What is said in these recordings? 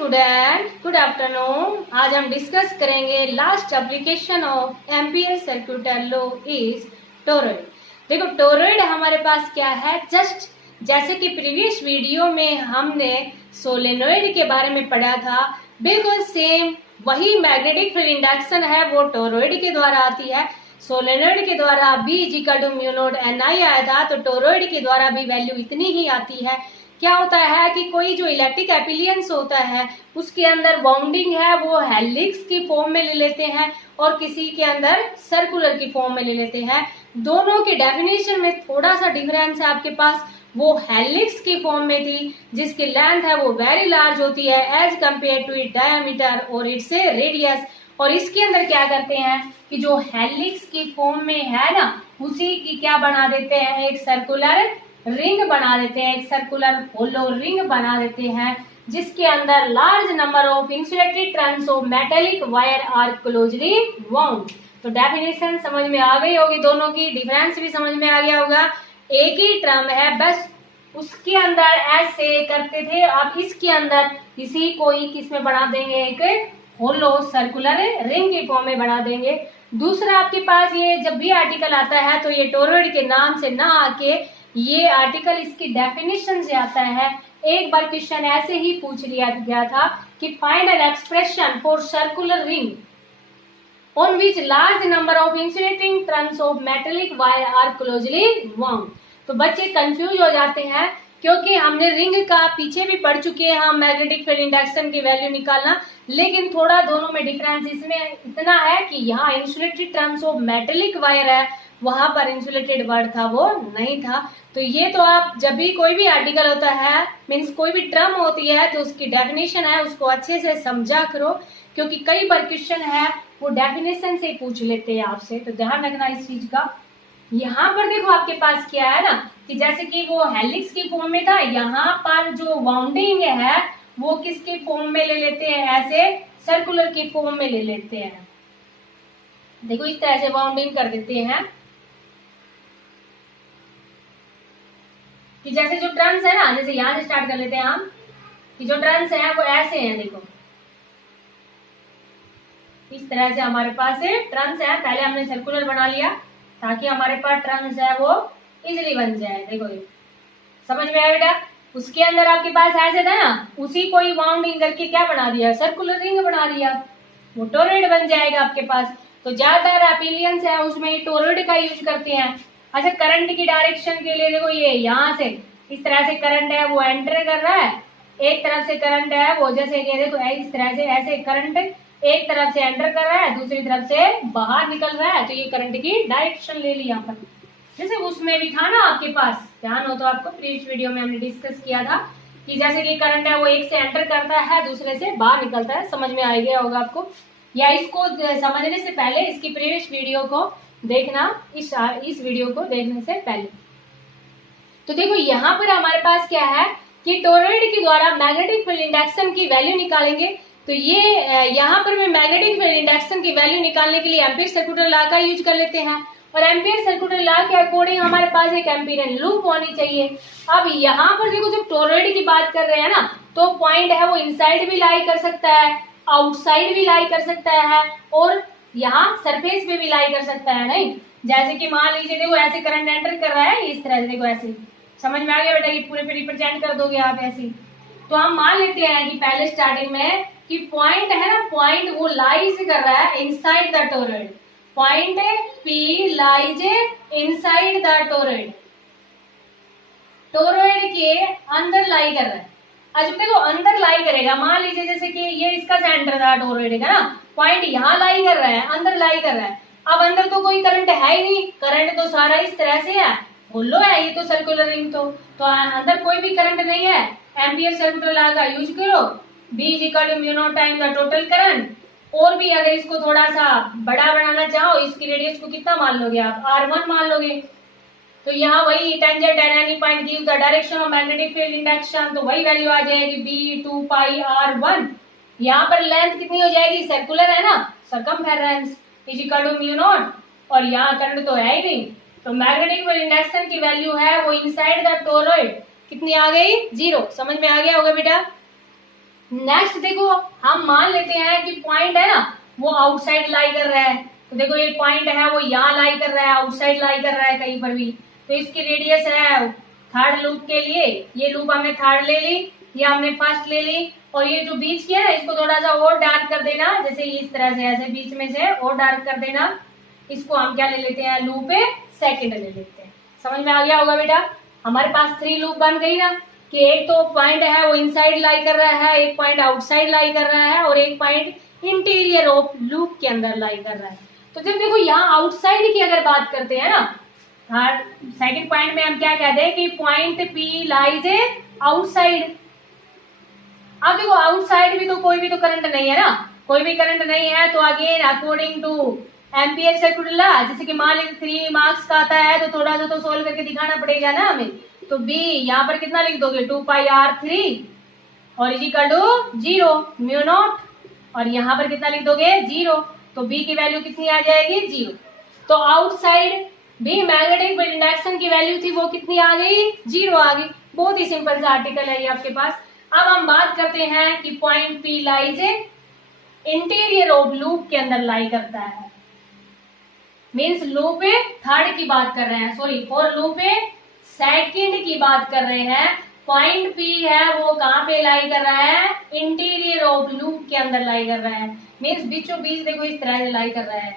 Student, good afternoon. आज हम discuss करेंगे last application of ampere circular law is toroid. देखो टोरॉइड हमारे पास क्या है, जस्ट जैसे कि प्रीवियस वीडियो में हमने सोलेनॉइड के बारे में पढ़ा था, बिल्कुल सेम वही मैग्नेटिक फील्ड इंडक्शन है वो टोरॉइड के द्वारा आती है। सोलेनॉइड के द्वारा B = म्यू नॉट Ni आया था, तो टोरॉइड के द्वारा भी वैल्यू इतनी ही आती है। क्या होता है कि कोई जो इलेक्ट्रिक एपिलियंस होता है उसके अंदर बाउंडिंग है वो हेलिक्स की फॉर्म में ले लेते हैं और किसी के अंदर सर्कुलर की फॉर्म में ले लेते हैं। दोनों की डेफिनेशन में थोड़ा सा डिफरेंस है आपके पास। वो हेलिक्स की फॉर्म में थी जिसकी लेंथ है वो वेरी लार्ज होती है as compare to it diameter और इट्स रेडियस। और इसके अंदर क्या करते हैं कि जो हेलिक्स की फॉर्म में है ना, उसी की क्या बना देते हैं, एक सर्कुलर रिंग बना देते हैं, एक सर्कुलर होलो रिंग बना देते हैं जिसके अंदर large number of insulated turns of metallic wire are closely wound. तो डेफिनेशन समझ में आ गई होगी, दोनों की डिफरेंस भी समझ में आ गया होगा। एक ही टर्म है, बस उसके अंदर ऐसे करते थे, अब इसके अंदर इसी को ही किसमें बना देंगे, एक होलो सर्कुलर रिंग की फॉर्म में बना देंगे। दूसरा आपके पास ये जब भी आर्टिकल आता है तो ये टोरॉइड के नाम से ना आके ये आर्टिकल इसकी डेफिनेशन से आता है। एक बार क्वेश्चन ऐसे ही पूछ लिया गया था कि find an expression for circular ring on which large number of insulating trunks of metallic wire are closely wound। तो बच्चे कंफ्यूज हो जाते हैं क्योंकि हमने रिंग का पीछे भी पढ़ चुके हैं हम मैग्नेटिक फील्ड इंडक्शन की वैल्यू निकालना, लेकिन थोड़ा दोनों में डिफरेंस इसमें इतना है कि यहाँ insulated terms of metallic wire है, वहां पर इंसुलेटेड वर्ड था वो नहीं था। तो ये तो आप जब भी कोई भी आर्टिकल होता है मीन्स कोई भी टर्म होती है तो उसकी डेफिनेशन है उसको अच्छे से समझा करो, क्योंकि कई बार क्वेश्चन है वो डेफिनेशन से पूछ लेते हैं आपसे, तो ध्यान रखना इस चीज का। यहाँ पर देखो आपके पास क्या है ना कि जैसे कि वो हेलिक्स की फॉर्म में था, यहाँ पर जो वाउंडिंग है वो किसकी फॉर्म में ले लेते हैं, ऐसे सर्कुलर की फॉर्म में ले लेते हैं। देखो इस तरह से वाउंडिंग कर देते हैं कि जैसे जो टर्न्स है ना, जैसे यहाँ से स्टार्ट कर लेते हैं हम कि जो टर्न्स है वो ऐसे हैं, देखो इस तरह से हमारे पास टर्न्स है। पहले हमने सर्कुलर बना लिया ताकि हमारे पास टर्न्स है वो इजिली बन जाए। देखो ये समझ में आया बेटा। उसके अंदर आपके पास ऐसे था ना, उसी को ही वाउंडिंग करके क्या बना दिया, सर्कुलर रिंग बना दिया, वो टोरॉइड बन जाएगा आपके पास। तो ज्यादातर एपिलियंस है उसमें टोरॉइड का यूज करते हैं। अच्छा, करंट की डायरेक्शन के लिए देखो ये यहाँ से इस तरह से करंट है वो एंटर कर रहा है, एक तरफ से करंट है वो जैसे कह दे तो इस तरह से ऐसे करंट एक तरफ से एंटर कर रहा है दूसरी तरफ से बाहर निकल रहा है, तो ये करंट की डायरेक्शन ले ली यहाँ पर। जैसे उसमें भी था ना आपके पास, ध्यान हो तो आपको प्रीवियस वीडियो में हमने डिस्कस किया था कि जैसे कि करंट है वो एक से एंटर करता है दूसरे से बाहर निकलता है। समझ में आ गया होगा आपको, या इसको समझने से पहले इसकी प्रीवियस वीडियो को देखना, इस वीडियो को देखने से पहले। तो देखो यहाँ पर हमारे पास क्या है कि टोरॉइड के द्वारा मैग्नेटिक फील्ड इंडक्शन की वैल्यू निकालेंगे। तो ये यहाँ पर मैं मैग्नेटिक फील्ड इंडक्शन की वैल्यू निकालने के लिए एम्पियर सर्कुलर लॉ का यूज कर लेते हैं, और एम्पियर सर्कुलर लॉ के अकॉर्डिंग हमारे पास एक एम्पिरियन लूप होनी चाहिए। अब यहाँ पर देखो जब टोरॉइड की बात कर रहे हैं ना, तो पॉइंट है वो इनसाइड भी लाई कर सकता है, आउटसाइड भी लाई कर सकता है, और यहाँ सरफेस पे भी लाई कर सकता है। नहीं, जैसे कि मान लीजिए देखो ऐसे करंट एंटर कर रहा है इस तरह से, देखो ऐसे समझ में आ गया बेटा, ये पूरे पे रिप्रेजेंट कर दोगे आप ऐसे। तो हम मान लेते हैं कि पहले स्टार्टिंग में कि पॉइंट है ना, पॉइंट वो लाइज कर रहा है inside the toroid, point P lies inside the toroid, toroid के अंदर लाई कर रहा है। अच्छा देखो अंदर लाई करेगा, मान लीजिए जैसे कि ये इसका सेंटर था टोरॉइड का ना, पॉइंट यहाँ लाई कर रहा है, अंदर लाई कर रहा है। अब अंदर तो कोई करंट है ही नहीं, करंट तो सारा इस तरह से है, होलो है ये तो सर्कुलर रिंग, तो अंदर कोई भी करंट नहीं है। एम्पियर सर्कुलर लॉ का यूज करो, B = mu naught time the total current. और भी अगर इसको थोड़ा सा बड़ा बनाना चाहो, इसकी रेडियस को कितना मान लोगे आप, R1 मान लोगे। तो यहाँ वही tangent at any point gives the direction of magnetic field induction, तो वही वैल्यू आ जाएगी B 2πr1। यहाँ पर लेंथ कितनी हो जाएगी, सर्कुलर है ना, सरकमफेरेंस = म्यू नॉट, और यहाँ करंट तो है ही नहीं, तो मैग्नेटिक फील्ड इंडक्शन की वैल्यू है वो इनसाइड द टोरॉइड कितनी आ गई, 0। समझ में आ गया होगा बेटा। नेक्स्ट देखो, हम मान लेते हैं कि पॉइंट है ना वो आउटसाइड लाई कर रहा है, तो देखो ये पॉइंट है वो यहाँ लाई कर रहा है, आउटसाइड लाई कर रहा है कहीं पर भी, तो इसकी रेडियस है थर्ड लूप के लिए, ये लूप हमने थर्ड ले ली, ये हमने फर्स्ट ले ली, और ये जो बीच की है ना इसको थोड़ा सा और डार्क कर देना, जैसे इस तरह से ऐसे बीच में से और डार्क कर देना, इसको हम क्या ले लेते हैं, लूप सेकंड ले लेते हैं। समझ में आ गया होगा बेटा, हमारे पास 3 लूप बन गई ना, कि एक तो पॉइंट है वो इनसाइड लाई कर रहा है, एक पॉइंट आउटसाइड लाई कर रहा है, और एक पॉइंट इंटीरियर ऑफ लूप के अंदर लाई कर रहा है। तो जब देखो यहाँ आउटसाइड की अगर बात करते हैं ना, सेकंड पॉइंट में हम क्या कहते हैं कि पॉइंट P लाइज आउटसाइड। अब देखो आउटसाइड भी तो कोई भी तो करंट नहीं है ना, कोई भी करंट नहीं है, तो again according to ampere circuit law, जैसे कि मान लीजिए 3 मार्क्स का आता है तो थोड़ा सा तो सोल्व करके दिखाना पड़ेगा ना हमें, तो B यहाँ पर कितना लिख दोगे 2πr3 और इजिकल टू 0 म्यू नॉट, और यहाँ पर कितना लिख दोगे 0, तो B की वैल्यू कितनी आ जाएगी 0। तो आउटसाइड भी मैग्नेटिक फील्ड इंडक्शन की वैल्यू थी वो कितनी आ गई 0 आ गई। बहुत ही सिंपल सा आर्टिकल है ये आपके पास। अब हम बात करते हैं कि point P lies interior of loop के अंदर लाई करता है, मीन्स लूप थर्ड की बात कर रहे हैं, सॉरी फॉर लूप सेकंड की बात कर रहे हैं। पॉइंट P है वो कहाँ पे लाई कर रहा है, इंटीरियर ऑफ लूप के अंदर लाई कर रहा है, मीन्स बीचों बीच देखो इस तरह से लाई कर रहा है।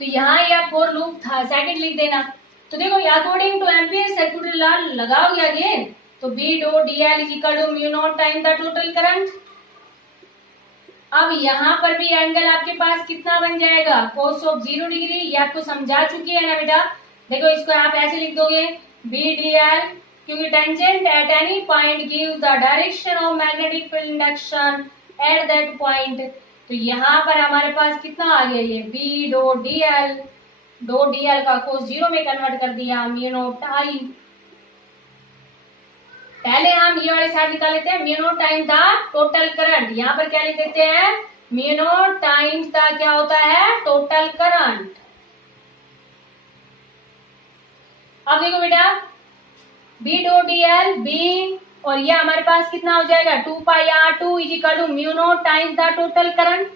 तो यहाँ या फॉर लूप सेकंड लिख देना। तो देखो according to ampere circuit law लगाओगे अगेन, तो B dot dl is equal to mu naught time the total current. अब यहाँ पर भी एंगल आपके पास कितना बन जाएगा, cos ऑफ 0 डिग्री, ये आपको समझा चुकी है ना बेटा। देखो इसको आप ऐसे लिख दोगे B dl, क्योंकि tangent at any point gives the direction of magnetic field induction at that point. तो यहाँ पर हमारे पास कितना आ गया, ये B डॉट dl का cos 0 में कन्वर्ट कर दिया म्यू नॉट I। पहले हम ये वाले साइड निकाल लेते हैं, mu naught time the total current, यहाँ पर क्या लिख देते हैं म्यू नॉट टाइम्स द क्या होता है टोटल करंट। अब देखो बेटा B डॉट dl B, और ये हमारे पास कितना हो जाएगा 2πr2 is equal to mu naught times the total current.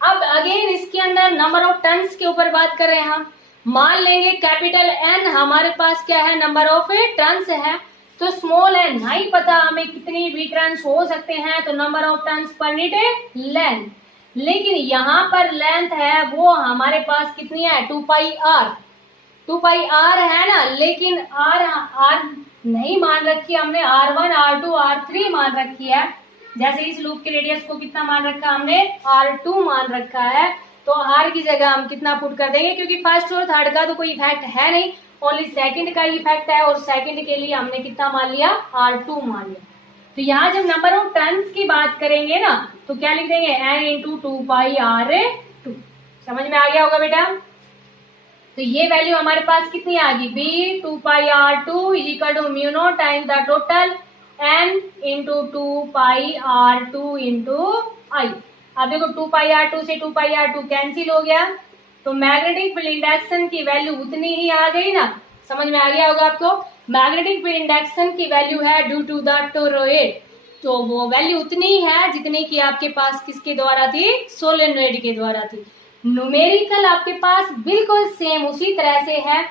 अब अगेन इसके अंदर नंबर ऑफ टर्न्स के ऊपर बात कर रहे हैं हम, मान लेंगे कैपिटल N हमारे पास क्या है नंबर ऑफ टर्न्स है, तो स्मॉल है नहीं पता हमें कितनी भी टर्न्स हो सकते हैं, तो number of turns per unit length, लेकिन यहाँ पर लेंथ है वो हमारे पास कितनी है 2πr है ना, लेकिन r नहीं मान रखी हमने, r1 r2 r3 मान रखी है। जैसे इस लूप के रेडियस को कितना मान रखा हमने r2 मान रखा है, तो r की जगह हम कितना पुट कर देंगे, क्योंकि फर्स्ट और थर्ड का तो कोई इफेक्ट है नहीं, ओनली सेकंड का इफेक्ट है, और सेकंड के लिए हमने कितना मान लिया r2 मान लिया। तो यहाँ जब नंबर ऑफ टर्न्स की बात करेंगे ना, तो क्या लिख देंगे n इंटू 2πr2। समझ में आ गया होगा बेटा। तो ये वैल्यू हमारे पास कितनी आ गई B 2πr2 is equal to mu naught time the total n into 2πr2 into I। अब देखो 2πr2 से 2πr2 कैंसिल हो गया, तो मैग्नेटिक फील्ड इंडक्शन की वैल्यू उतनी ही आ गई ना। समझ में आ गया होगा आपको, मैग्नेटिक फील्ड इंडक्शन की वैल्यू है ड्यू टू द टोरॉइड, तो वो वैल्यू उतनी ही है जितनी की आपके पास किसके द्वारा थी, सोलेनोइड के द्वारा थी। न्यूमेरिकल आपके पास बिल्कुल सेम उसी तरह से है,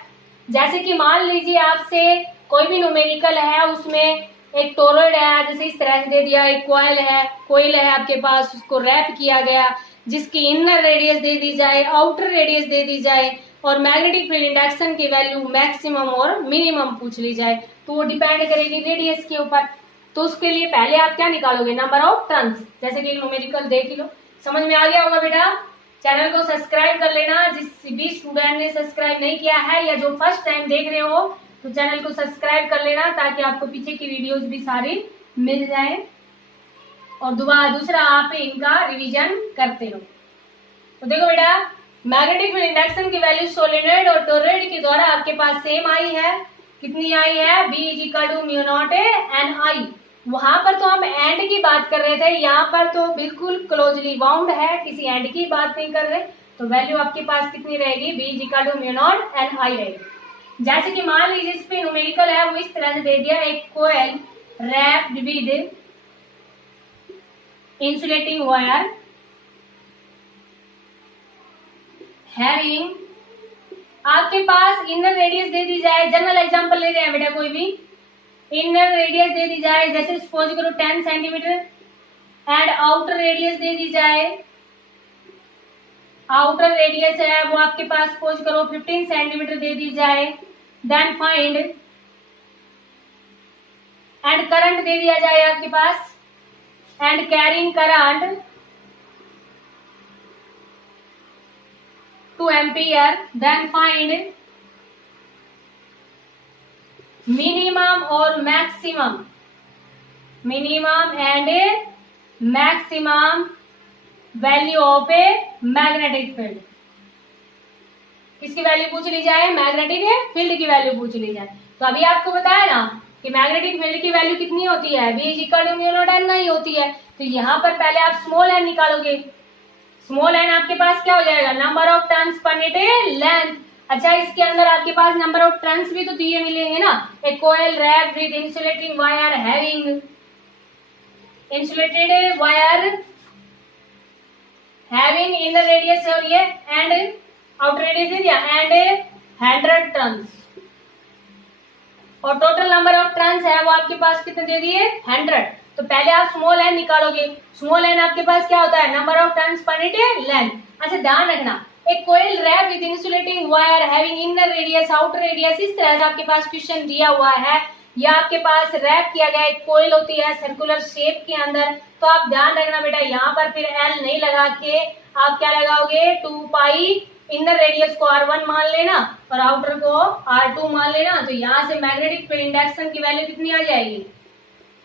जैसे कि मान लीजिए आपसे कोई भी न्यूमेरिकल है, उसमें एक टोरॉइड है, जैसे इस तरह से दे दिया, एक कोयल है आपके पास, उसको रैप किया गया, जिसकी इनर रेडियस दे दी जाए, आउटर रेडियस दे दी जाए, और मैग्नेटिक फील्ड इंडक्शन की वैल्यू मैक्सिमम और मिनिमम पूछ ली जाए, तो वो डिपेंड करेगी रेडियस के ऊपर। तो उसके लिए पहले आप क्या निकालोगे, नंबर ऑफ टर्न्स, जैसे कि न्यूमेरिकल देख लो। समझ में आ गया होगा बेटा। चैनल को सब्सक्राइब कर लेना, जिस भी स्टूडेंट ने सब्सक्राइब नहीं किया है या जो फर्स्ट टाइम देख रहे हो, तो चैनल को सब्सक्राइब कर लेना, ताकि आपको पीछे की वीडियोस भी सारी मिल जाए, और दूसरा आप इनका रिवीजन करते रहो। तो देखो बेटा, मैग्नेटिक फील्ड इंडक्शन की वैल्यू सोलेनोइड और टोरॉइड के द्वारा आपके पास सेम आई है। कितनी आई है, B is equal to mu nought n I. वहां पर तो हम एंड की बात कर रहे थे, यहाँ पर तो बिल्कुल क्लोजली बाउंड है, किसी एंड की बात नहीं कर रहे, तो वैल्यू आपके पास कितनी रहेगी, B is equal to mu nought n I रहेगी। जैसे कि मान लीजिए इस पे न्यूमेरिकल है, वो इस तरह से दे दिया, एक कोयल wrapped with insulating wire having, आपके पास इनर रेडियस दे दी जाए, जनरल एग्जांपल ले रहे हैं बेटा, कोई भी इनर रेडियस दे दी जाए, जैसे सपोज करो 10 सेंटीमीटर, एंड आउटर रेडियस दे दी जाए, आउटर रेडियस है वो आपके पास सपोज करो 15 सेंटीमीटर दे दी जाए, देन फाइंड, एंड करंट दे दिया जाए आपके पास, and carrying current 2 ampere, then find minimum और maximum, minimum and maximum value of a magnetic field. किसकी वैल्यू पूछ ली जाए? मैग्नेटिक फील्ड की वैल्यू पूछ ली जाए। तो अभी आपको बताया ना कि मैग्नेटिक फील्ड की वैल्यू कितनी होती है, V equal to mu naught n नहीं होती है। तो यहाँ पर पहले आप स्मॉल n निकालोगे, स्मॉल n आपके पास क्या हो जाएगा, नंबर ऑफ टर्न्स पर मीटर लेंथ। अच्छा, इसके अंदर आपके पास नंबर ऑफ टर्न्स भी तो दिए मिलेंगे ना, a coil wrapped with insulating wire having, insulated wire having inner radius और ये एंड आउटर रेडियस दे दिया, एंड 100 टर्न्स, और टोटल नंबर ऑफ टर्न्स है वो आपके पास कितने दे दिए, 100। तो पहले आप स्मॉल n निकालोगे, स्मॉल n आपके पास क्या होता है, नंबर ऑफ टर्न्स पर मीटर लेंथ। अच्छा, ध्यान रखना, एक coil wrap with insulating wire having inner radius outer radius, इस तरह से आपके पास क्वेश्चन दिया हुआ है, या आपके पास रैप किया गया एक कोयल होती है सर्कुलर शेप के अंदर। तो आप ध्यान रखना बेटा, यहाँ पर फिर L नहीं लगा के आप क्या लगाओगे, 2 पाई इनर रेडियस को R1 मान लेना और आउटर को R2 मान लेना। तो यहाँ से मैग्नेटिक फील्ड इंडक्शन की वैल्यू कितनी आ जाएगी,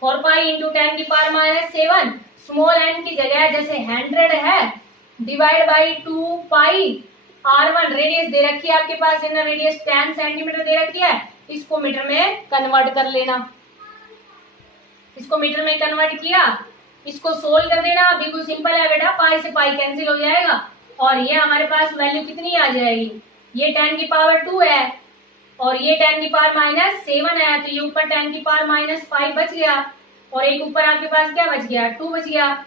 4 पाई इंटू 10 की पावर -7, स्मॉल n की जगह जैसे 100 है, divide by 2 pi R1 radius दे रखी है आपके पास, इनर रेडियस 10 सेंटीमीटर दे रखी है, इसको मीटर में कन्वर्ट कर लेना। इसको मीटर में कन्वर्ट किया, इसको सोल्व कर देना, बिल्कुल सिंपल है बेटा, पाई से पाई कैंसिल हो जाएगा और ये हमारे पास वैल्यू कितनी आ जाएगी, ये 10 की पावर 2 है और ये 10 की पावर -7 है, तो ये ऊपर 10 की पावर -5 बच गया और एक ऊपर आपके पास क्या बच गया, 2 बच गया।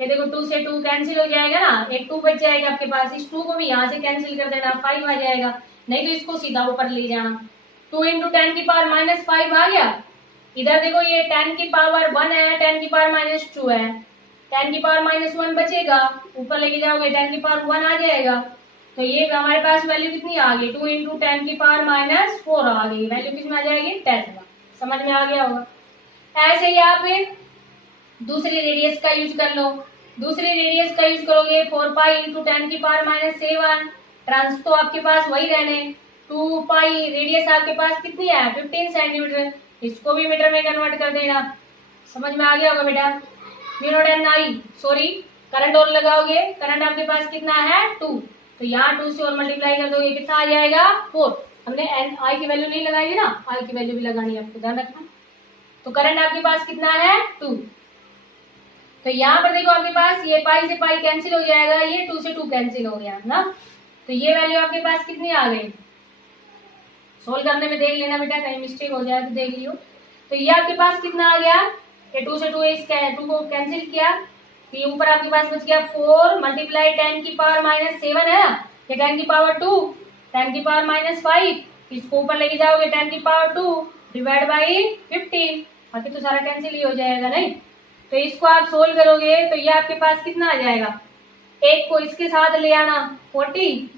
ये देखो 2 से 2 कैंसिल हो जाएगा ना, एक 2 बच जाएगा आपके पास, इस 2 को भी यहाँ से कैंसिल कर देना, 5 आ जाएगा, नहीं तो इसको सीधा ऊपर ले जाना, 2 इंटू 10 की पावर -5 आ गया। इधर देखो ये 10 की पावर 1 है, 10 की पावर -2 है, 10 की पावर -1 बचेगा, ऊपर लेके जाओगे 10 की पावर 1 आ जाएगा। तो ये हमारे पास वैल्यू कितनी आ गई, 2 इंटू 10 की पावर -4 आ गई, वैल्यू किसमें आ जाएगी, 10 में। समझ में आ गया होगा। ऐसे ही आप दूसरी रेडियस का यूज कर लो, दूसरी रेडियस का यूज करोगे 4 पाई इंटू 10 की पावर -7, ट्रांस तो आपके पास वही रहने, 2 पाई रेडियस आपके पास कितनी है, 15 सेंटीमीटर, इसको भी मीटर में कन्वर्ट कर देना। समझ में आ गया होगा बेटा। म्यू नॉट n आई, सॉरी करंट और लगाओगे, करंट आपके पास कितना है 2, तो यहाँ 2 से और मल्टीप्लाई कर दोगे, कितना आ जाएगा 4। हमने n आई की वैल्यू नहीं लगाई ना, आई की वैल्यू भी लगानी है आपको, ध्यान रखना। तो करंट आपके पास कितना है 2, तो यहाँ पर देखो आपके पास ये पाई से पाई कैंसिल हो जाएगा, ये 2 से 2 कैंसिल हो गया ना, तो ये वैल्यू आपके पास कितनी आ गई, सोल्व करने में देख लेना बेटा, कहीं मिस्टेक हो जाए तो देख लियो। तो ये आपके पास कितना आ गया, ये 2 से 2 इस 2 को कैंसिल किया, तो ये ऊपर आपके पास बच गया 4 मल्टीप्लाई 10 की पावर -7 है, ये 10 की पावर 2, 10 की पावर -5, इसको ऊपर लेके जाओगे 10 की पावर 2 डिवाइड बाई 15, बाकी तो सारा कैंसिल ही हो जाएगा नहीं। तो इसको आप सोल्व करोगे तो ये आपके पास कितना आ जाएगा, एक को इसके साथ ले आना 40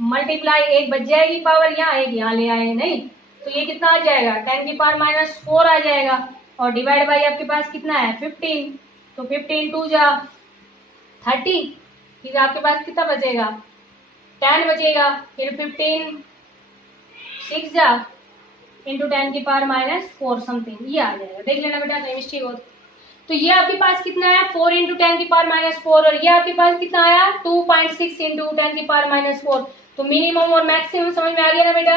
मल्टीप्लाई, एक बच जाएगी पावर यहाँ, एक यहाँ ले आए नहीं, तो ये कितना आ जाएगा 10 की पावर -4 आ जाएगा और डिवाइड बाई आपके पास कितना है 15, तो 15 2 जा 30, फिर आपके पास कितना बचेगा 10 बचेगा, फिर 15 6 जा इंटू 10 की पावर -4 समथिंग, ये आ जाएगा, देख लेना बेटा कहीं मिस्टेक हो। तो ये आपके पास कितना है 4 इंटू 10 की पावर -4 और ये आपके पास कितना आया 2.6 इंटू 10 की पावर -4। तो मिनिमम और मैक्सिमम समझ में आ गया ना बेटा,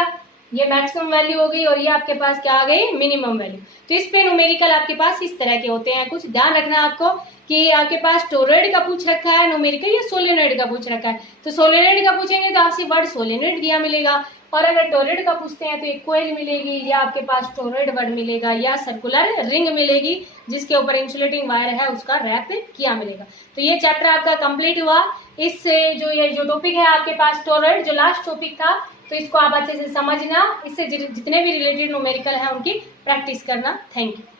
ये मैक्सिमम वैल्यू हो गई और ये आपके पास क्या आ गई मिनिमम वैल्यू। तो इस पे न्यूमेरिकल आपके पास इस तरह के होते हैं, कुछ ध्यान रखना आपको कि आपके पास टोरॉइड का पूछ रखा है न्यूमेरिकल या सोलेनॉइड का पूछ रखा है। तो सोलेनॉइड का पूछेंगे तो आपसे वर्ड सोलेनॉइड दिया मिलेगा और अगर टोरॉइड का पूछते हैं तो एक कोयल मिलेगी, या आपके पास टोरॉइड वर्ड मिलेगा, या सर्कुलर रिंग मिलेगी जिसके ऊपर इंसुलेटिंग वायर है उसका रैप किया मिलेगा। तो ये चैप्टर आपका कंप्लीट हुआ। इससे जो टॉपिक है आपके पास टोरॉइड, जो लास्ट टॉपिक था, तो इसको आप अच्छे से समझना, इससे जितने भी रिलेटेड न्यूमेरिकल है उनकी प्रैक्टिस करना। Thank you.